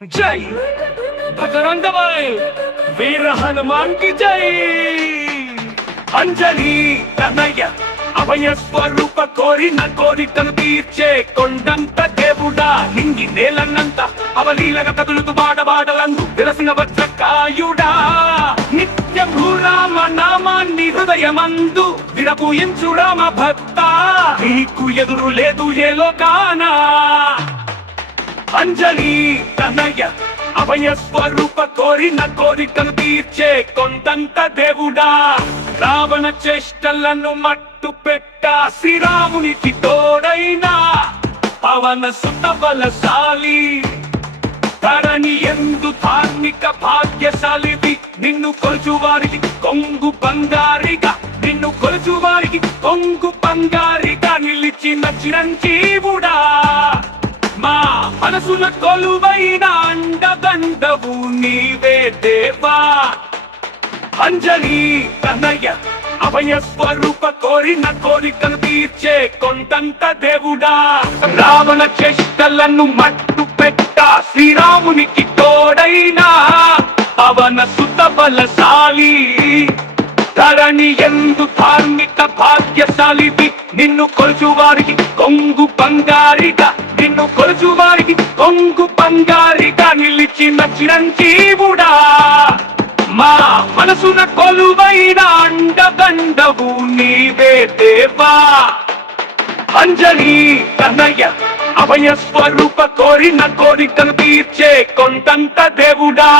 जय बजरंग बली वीर हनुमान की जय अंजनी तनय అభయ స్వరూప కోరిన కోరికను తీర్చే కొండంత దేవుడా నింగి నేలన్నంత అవలీలగా కదులుతూ బాడబాడలందు విరసిన వజ్రకాయుడా నిత్యం రామ నామాన్ని హృదయమందు విరపూయించు రామ భక్త నీకు ఎదురు లేదు ఏ లోకానా అంజలి తనయ అభయ స్వరూప కోరిన కోరికను తీర్చే కొండంత దేవుడా రావణ చేష్టలను మట్టు పెట్ట శ్రీరామునికి తోడైనా పవన సుత బలశాలి ధరణి ఎందు ధార్మిక భాగ్యశాలిది నిన్ను కొలుచు వారికి కొంగు బంగారిగా నిన్ను కొలుచు వారికి కొంగు బంగారిగా నిలిచిన చిరంజీవుడా మా మనసుల కొలువైన అండదండవు నీవే దేవా అంజలి తనయ అభయ స్వరూప కోరిన కోరికను తీర్చే కొండంత దేవుడా రావణ చేష్టలను మట్టు పెట్ట శ్రీరామునికి తోడైనా పవన సుత బలశాలి ధరణి ఎందు ధార్మిక భాగ్యశాలిది నిన్ను కొలుచు వారికి కొంగు బంగారిగా నిన్ను కొలుచు వారికి కొంగు బంగారిగా నిలిచిన చిరంజీవుడా మా మనసున కొలువైన అండదండవు నీవే దేవా అంజలి తనయ అభయ స్వరూప కోరిన కోరికను తీర్చే కొండంత దేవుడా